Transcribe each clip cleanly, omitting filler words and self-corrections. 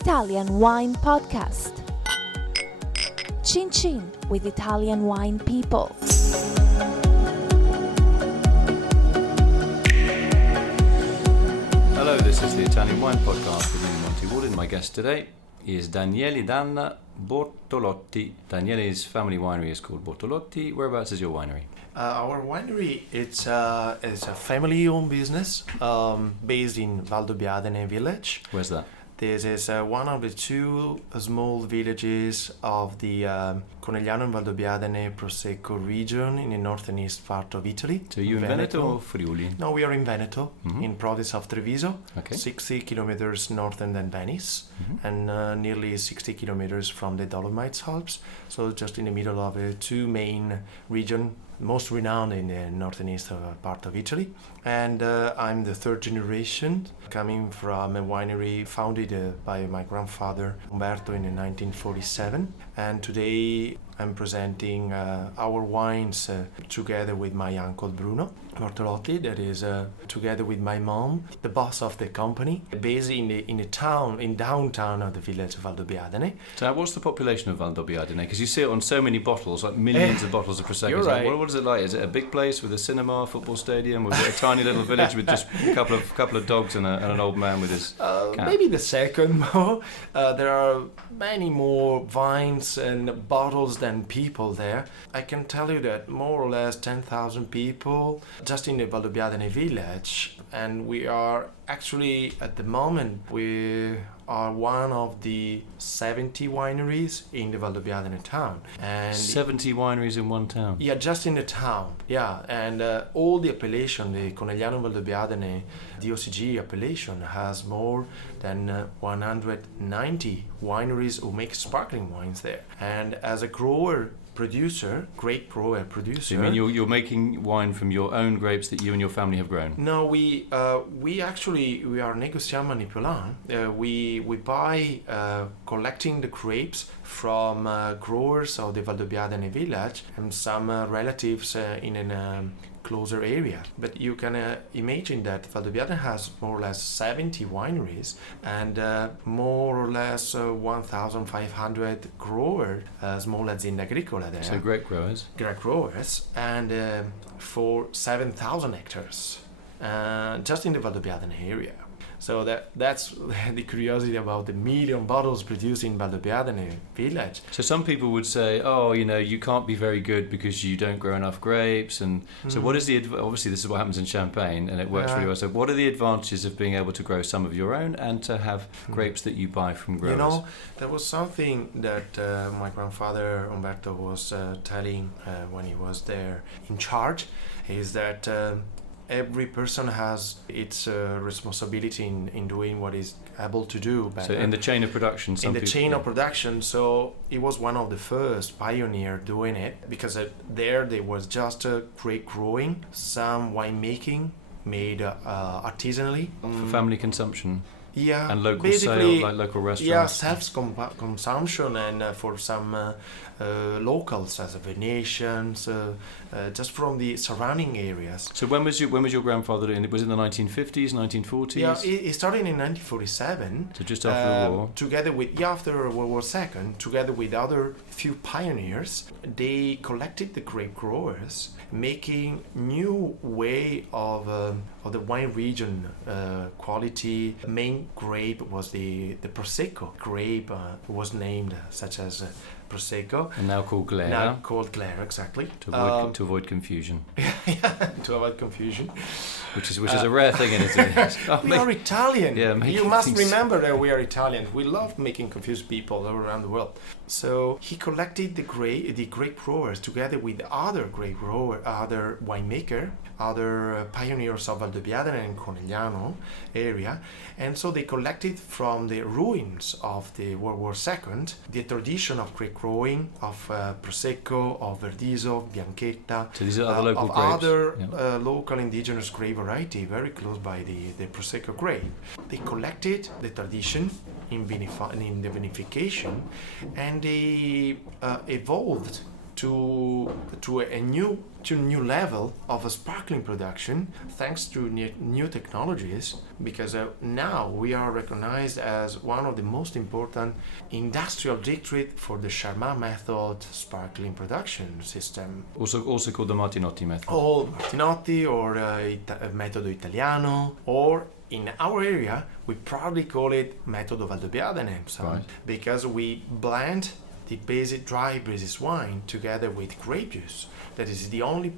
Italian Wine Podcast. Chin Chin with Italian wine people. Hello, this is the Italian Wine Podcast with me, Monty Waldin. My guest today is Daniele D'Anna Bortolotti. Daniele's family winery is called Bortolotti. Whereabouts is your winery? Our winery, it's a family-owned business based in Valdobbiadene village. Where's that? This is one of the two small villages of the Conegliano and Valdobbiadene Prosecco region in the north and east part of Italy. So you in Veneto or Friuli? No, we are in Veneto, in province of Treviso, Okay. 60 kilometers northern than Venice, and nearly 60 kilometers from the Dolomites Alps. So just in the middle of the two main region, most renowned in the north and east part of Italy. And I'm the third generation, coming from a winery founded by my grandfather Umberto in 1947. And today I'm presenting our wines together with my uncle Bruno Bortolotti, that is together with my mom, the boss of the company, based in the town, in downtown of the village of Valdobbiadene. So what's the population of Valdobbiadene? Because you see it on so many bottles, like millions of bottles of Prosecco. You're right. What is it like? Is it a big place with a cinema, football stadium, or is it a tiny little village with just a couple of dogs and an old man with his cat? Maybe the second more. There are many more vines and bottles than people there. I can tell you that more or less 10,000 people just in the Valdobbiadene village, and we are actually at the moment we are one of the 70 wineries in the Valdobbiadene town. And 70 wineries in one town? yeah, just in the town, yeah. And all the appellation, the Conegliano Valdobbiadene DOCG appellation has more than 190 wineries who make sparkling wines there. And as a grape grower producer. So you mean you're making wine from your own grapes that you and your family have grown? No, we are négociant manipulant. We buy collecting the grapes from growers of the Valdobbiadene village and some relatives in a closer area. But you can imagine that Valdobbiadene has more or less 70 wineries and more or less 1,500 growers, small aziende agricola there. So grape growers? Grape growers, and for 7,000 hectares, just in the Valdobbiadene area. So that's the curiosity about the million bottles produced in Valdobbiadene village. So some people would say, oh, you can't be very good because you don't grow enough grapes. And so what is obviously this is what happens in Champagne and it works really well. So what are the advantages of being able to grow some of your own and to have grapes that you buy from growers? There was something that my grandfather Umberto was telling when he was there in charge, is that every person has its responsibility in doing what is able to do better. So in the chain of production, of production, so he was one of the first pioneer doing it, because there was just grape growing, some winemaking made artisanally. For family consumption. Yeah, and local sale, like local restaurants. Yeah, self-consumption and for some locals as Venetians, just from the surrounding areas. So when was your grandfather doing it? Was it in the 1950s, 1940s? Yeah, he started in 1947. So just after the war. Together with after World War II, together with other few pioneers, they collected the grape growers, making new way of the wine region quality. Main grape was the Prosecco grape, was named such as Prosecco. And now called Glera. Now called Glera, exactly. To avoid confusion. To avoid confusion. Which is a rare thing in Italy. We are Italian. Yeah, you must remember that we are Italian. We love making confused people all around the world. So he collected the grape growers together with other grape grower, other winemaker, other pioneers of Valdobbiadene and Conegliano area, and so they collected from the ruins of the World War II the tradition of grape growing, of Prosecco, of Verdiso, Bianchetta, so these are other local grapes. Other local indigenous grape variety very close by the Prosecco grape. They collected the tradition in the vinification, and they evolved to a new level of a sparkling production thanks to new technologies, because now we are recognized as one of the most important industrial district for the Charmat method sparkling production system. Also called the Martinotti method. Or Martinotti, or Metodo Italiano, or in our area we probably call it Metodo Valdobbiadene, Right. because we blend the basic dry basis wine together with grape juice. That is the only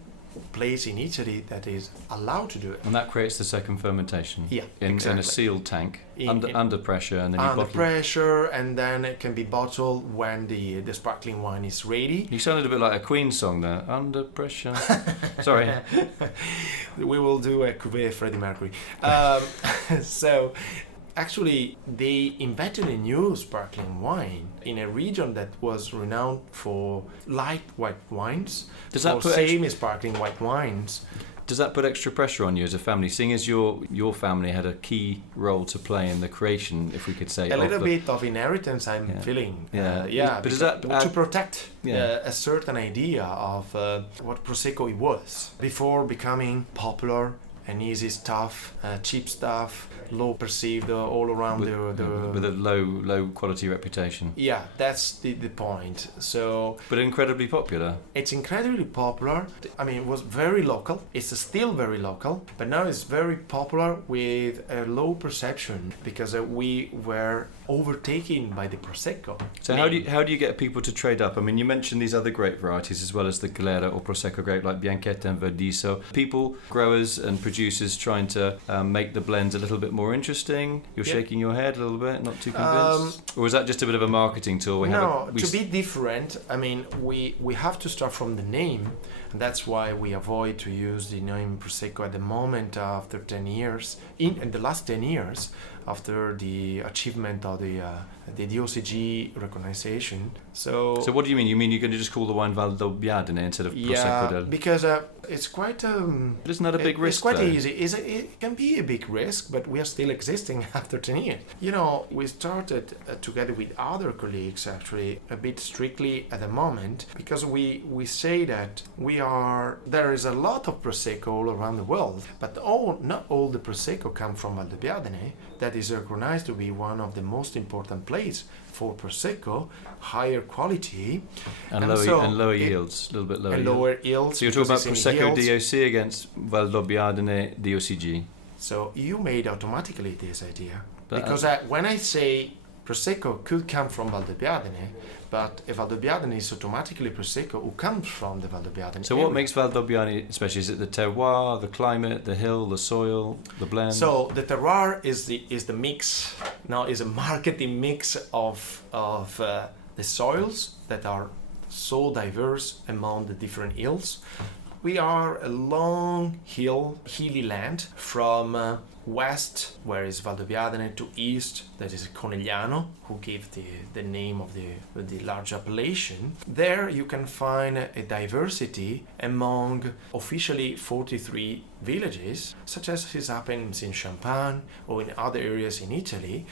place in Italy that is allowed to do it. And that creates the second fermentation. Yeah, in exactly. a sealed tank, under pressure, and then you Under bottle. pressure, and then it can be bottled when the sparkling wine is ready. You sounded a bit like a Queen song there. Under pressure. Sorry. We will do a cuvée Freddie Mercury. So actually, they invented a new sparkling wine in a region that was renowned for light white wines. Does that put semi-sparkling white wines? Does that put extra pressure on you as a family, seeing as your family had a key role to play in the creation, if we could say? A little bit of inheritance, I'm feeling. But does that to protect a certain idea of what Prosecco it was before becoming popular and easy stuff, cheap stuff, low perceived all around with a low quality reputation. Yeah, that's the point. So, but incredibly popular. It's incredibly popular. I mean, it was very local. It's still very local, but now it's very popular with a low perception because we were overtaken by the Prosecco. So how do you get people to trade up? I mean, you mentioned these other grape varieties as well as the Galera or Prosecco grape like Bianchetta and Verdiso. People, growers and producers trying to make the blends a little bit more interesting. You're shaking your head a little bit, not too convinced? Or is that just a bit of a marketing tool? To be different, I mean, we have to start from the name, and that's why we avoid to use the name Prosecco at the moment after 10 years. In the last 10 years, after the achievement of the DOCG recognition. So what do you mean? You mean you're going to just call the wine Valdobbiadene instead of Prosecco del... because it's quite... but isn't that a big risk, It's quite though? easy. It can be a big risk, but we are still existing after 10 years. You know, we started together with other colleagues, actually, a bit strictly at the moment, because we say that there is a lot of Prosecco all around the world, but not all the Prosecco come from Valdobbiadene. That is recognized to be one of the most important places for Prosecco, higher quality and lower yields, a little bit lower. And lower yields. So you're talking about Prosecco DOC against Valdobbiadene DOCG. So you made automatically this idea, because when I say Prosecco could come from Valdobbiadene, but a Valdobbiadene is automatically Prosecco who comes from the Valdobbiadene So area. what makes Valdobbiadene special? Is it the terroir, the climate, the hill, the soil, the blend? So the terroir is the mix. Now is a marketing mix of the soils that are so diverse among the different hills. We are a long hilly land from west, where is Valdobbiadene, to east, that is Conegliano, who gave the name of the large appellation. There you can find a diversity among officially 43 villages, such as it happens in Champagne or in other areas in Italy,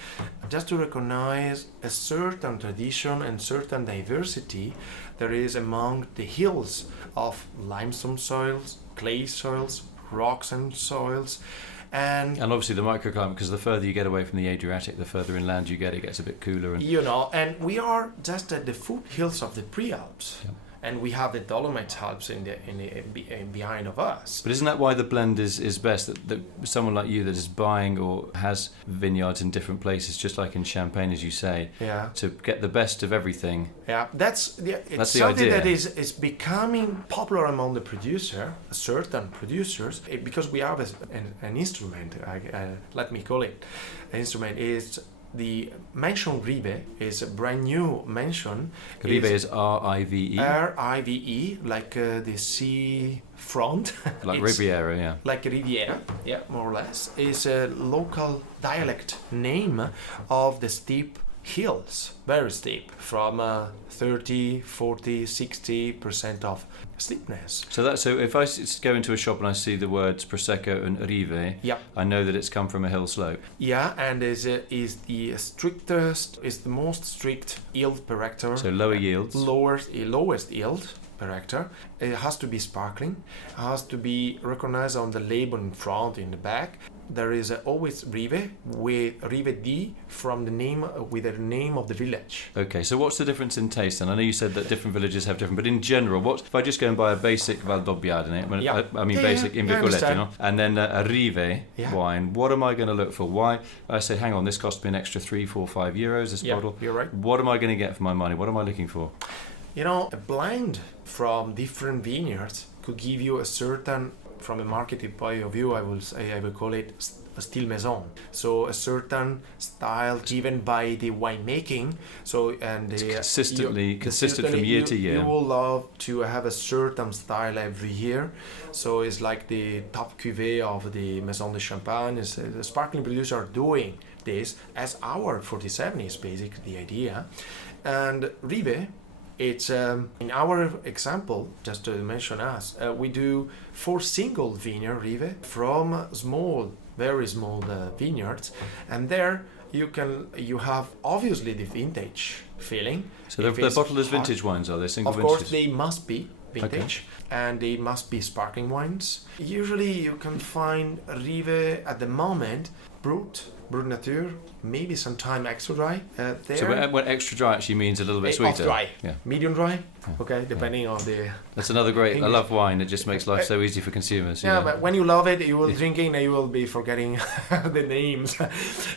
just to recognize a certain tradition and certain diversity there is among the hills of limestone soils, clay soils, rocks and soils. And obviously the microclimate, because the further you get away from the Adriatic, the further inland you get, it gets a bit cooler. And we are just at the foothills of the Prealps. Yeah. And we have the Dolomites Alps behind of us. But isn't that why the blend is best? That someone like you that is buying or has vineyards in different places, just like in Champagne, as you say, to get the best of everything. Yeah, it's the something idea. that is becoming popular among the certain producers, because we have an instrument. Let me call it. An instrument is. The mention Rive is a brand new mention. Rive is R-I-V-E. R-I-V-E, like the sea front. Like Riviera, yeah. Like Riviera, yeah, more or less. Is a local dialect name of the steep hills, very steep, from 30, 40, 60% of steepness. So if I go into a shop and I see the words Prosecco and Rive, I know that it's come from a hill slope. Yeah, and is the most strict yield per hectare. So lower yields. Lowest yield. per hectare. It has to be sparkling. It has to be recognized on the label in front, in the back. There is always Rive with Rive D from the name with the name of the village. Okay, so what's the difference in taste? And I know you said that different villages have different, but in general, what if I just go and buy a basic Valdobbiadene? I mean basic in Virgolette, you know, and then a Rive wine. What am I going to look for? Why I say, hang on, this cost me an extra 3, 4, 5 euros this bottle. You're right. What am I going to get for my money? What am I looking for? You know, a blend from different vineyards could give you a certain, from a marketing point of view, I will call it a style maison. So a certain style given by the winemaking. So and it's consistent from year to year. You will love to have a certain style every year. So it's like the top cuvée of the Maison de Champagne. The sparkling producers are doing this as our 47 is basically the idea. And Rive, it's in our example, just to mention us, we do 4 single vineyard Rive from very small vineyards, and there you have obviously the vintage feeling. So they're bottled as vintage wines, are they? Single vintages? Of course, vintages? they must be vintage, and they must be sparkling wines. Usually, you can find Rive at the moment brut nature, maybe sometime extra dry. There. So what extra dry actually means a little bit sweeter. Dry, yeah. Medium dry, okay, depending on the. That's another great. English. I love wine. It just makes life so easy for consumers. Yeah, but when you love it, you will drinking, and you will be forgetting the names.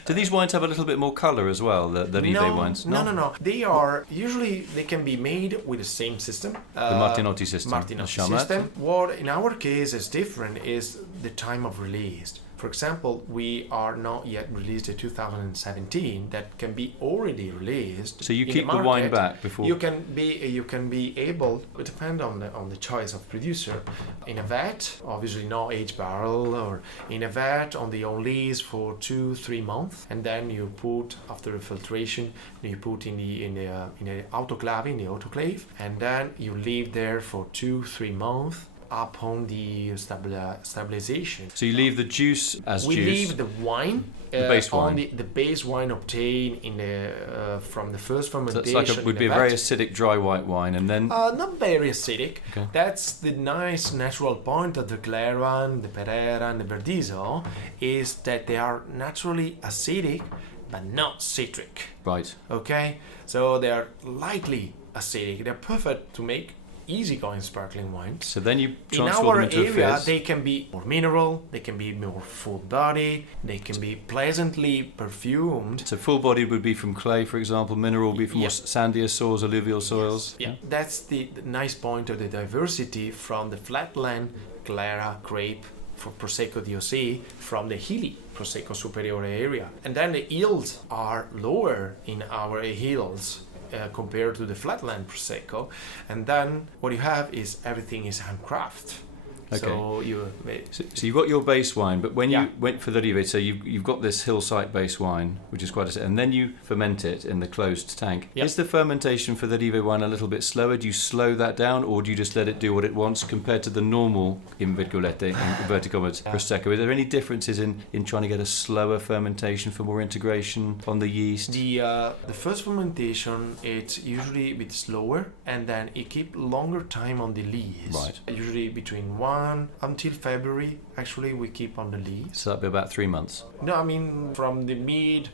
Do these wines have a little bit more colour as well? The Rive wines? No. They are usually they can be made with the same system. The Martinotti system. What in our case is different is the time of release. For example, we are not yet released in 2017. That can be already released. So you keep the wine back before you can be able. It depends on the choice of producer. In a vat, obviously not aged barrel, or in a vat on the own lease for 2-3 months, and then you put after the filtration, you put in the autoclave, and then you leave there for 2-3 months. Upon the stabilization. So you leave the juice as we juice. We leave the wine, the base wine, the base wine obtained in from the first fermentation. So would be a very acidic dry white wine, and then not very acidic. Okay. That's the nice natural point of the Clairvan, the Pereira, and the Verdizo, is that they are naturally acidic, but not citric. Right. Okay, so they are lightly acidic. They're perfect to make easygoing sparkling wines. So then you in transfer our them into area, a fizz. they can be more mineral, they can be more full-bodied, they can be pleasantly perfumed. So full-bodied would be from clay, for example. Mineral would be from more sandier soils, alluvial soils. Yes. Yeah, that's the nice point of the diversity from the flatland Clara grape for Prosecco DOCG from the hilly Prosecco Superiore area. And then the yields are lower in our hills. Compared to the flatland Prosecco, and then what you have is everything is handcrafted. Okay. So you've got your base wine, but when you went for the Rive, so you've got this hillside base wine, which is quite and then you ferment it in the closed tank. Yep. Is the fermentation for the Rive wine a little bit slower? Do you slow that down, or do you just let it do what it wants compared to the normal in inverted commas Prosecco? Are there any differences in trying to get a slower fermentation for more integration on the yeast? The first fermentation, it's usually a bit slower, and then it keeps longer time on the lees. Right. Usually between 1 until February, actually, we keep on the lees. So that'd be about 3 months. No, I mean from the mid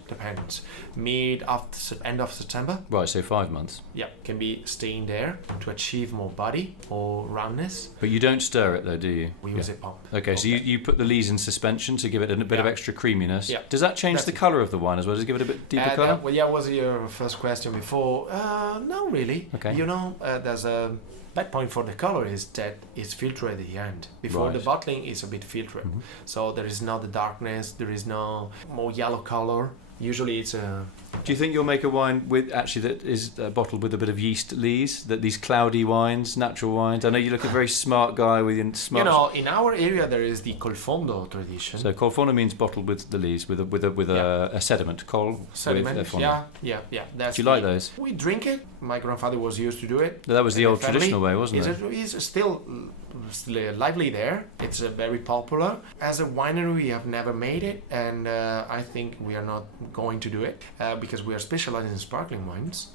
after end of September. Right, so 5 months. Yeah, can be staying there to achieve more body or roundness. But you don't stir it though, do you? We use a pump. Okay, so you put the lees in suspension to give it a bit of extra creaminess. Yeah. Does that change the colour of the wine as well? Does it give it a bit deeper colour? What was your first question before? No, really. Okay. There's a bad point for the color is that it's filtered at the end. Before the bottling, it's a bit filtered. Mm-hmm. So there is no the darkness, there is no more yellow color. Usually it's a... Do you think you'll make a wine that is bottled with a bit of yeast lees? That these cloudy wines, natural wines? I know you look a very smart guy in our area there is the colfondo tradition. So colfondo means bottled with the lees, with a sediment. Sediment, yeah. Do you like those? We drink it. My grandfather was used to do it. That was the old traditional way, wasn't it? It's still lively there. It's very popular. As a winery, we have never made it, and I think we are not going to do it because we are specialized in sparkling wines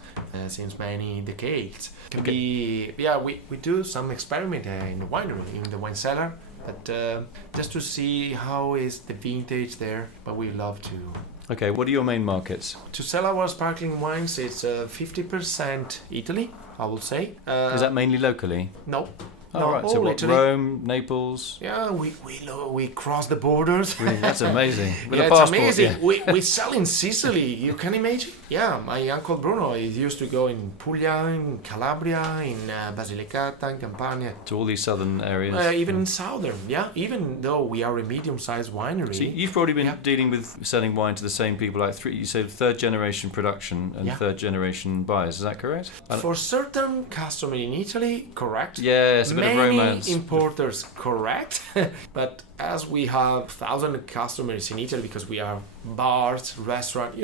since many decades. We do some experiment in the winery, in the wine cellar, but just to see how is the vintage there. But we love to. Okay, what are your main markets? To sell our sparkling wines, it's 50% Italy, I will say. Is that mainly locally? No. Oh, No, right. So all what, Italy. Rome, Naples? Yeah, we cross the borders. Really? That's amazing. With Yeah, a it's passport, amazing. yeah. We sell in Sicily. You can imagine? Yeah, my uncle Bruno, he used to go in Puglia, in Calabria, in Basilicata, in Campania. To all these southern areas. Even in southern, yeah. Even though we are a medium-sized winery. So you've probably been dealing with selling wine to the same people, like you said third generation production and third generation buyers, is that correct? For certain customers in Italy, correct. Yeah, it's a bit of romance. Importers, correct. But as we have 1,000 customers in Italy, because we are bars, restaurant,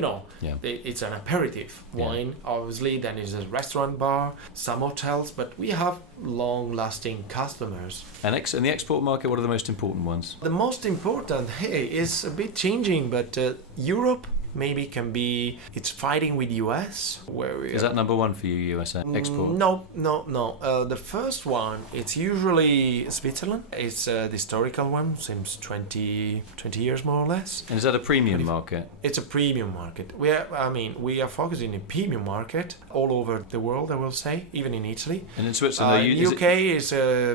it's an aperitif wine, obviously. Then it's a restaurant bar, some hotels, but we have long-lasting customers. And the export market, what are the most important ones? The most important, is a bit changing, but Europe maybe can be, it's fighting with US. Is that number one for you, USA export? No. The first one, it's usually Switzerland. It's the historical one, since 20 years more or less. And is that a premium market? It's a premium market. We are focusing on a premium market all over the world, I will say, even in Italy. And in Switzerland, UK is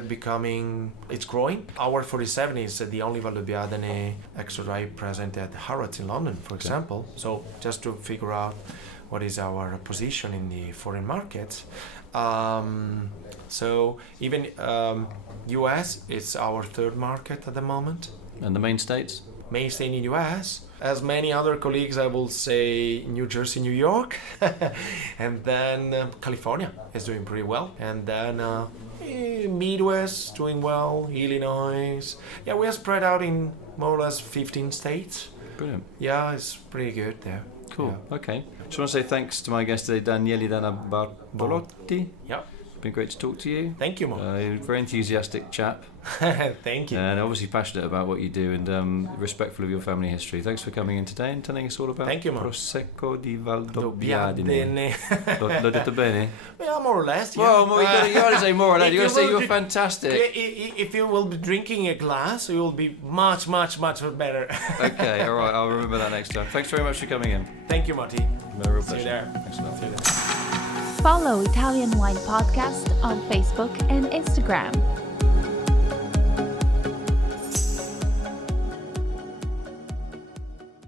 becoming, it's growing. Our 47 is the only Valdobbiadene extra dry present at Harrods in London, for example. So just to figure out what is our position in the foreign markets. So even US is our third market at the moment. And the main states? Mainstay in the US. As many other colleagues, I will say New Jersey, New York. And then California is doing pretty well. And then Midwest doing well, Illinois. Yeah, we are spread out in more or less 15 states. Brilliant. Yeah, it's pretty good there. Cool. Yeah. Okay. Just want to say thanks to my guest today, Daniele D'Anna Bortolotto. Yeah. It's been great to talk to you. Thank you, Mo. Very enthusiastic chap. Thank you. And obviously passionate about what you do and respectful of your family history. Thanks for coming in today and telling us all about Thank you, Mo. Prosecco di Valdobbiadene. L'ho detto bene? Yeah, more or less. Yeah. Well, you got to say more or less. You got to say you're fantastic. If you will be drinking a glass, it will be much, much, much better. Okay, all right. I'll remember that next time. Thanks very much for coming in. Thank you, Monty. No, real pleasure. See you there. Thanks a lot. See you there. Follow Italian Wine Podcast on Facebook and Instagram.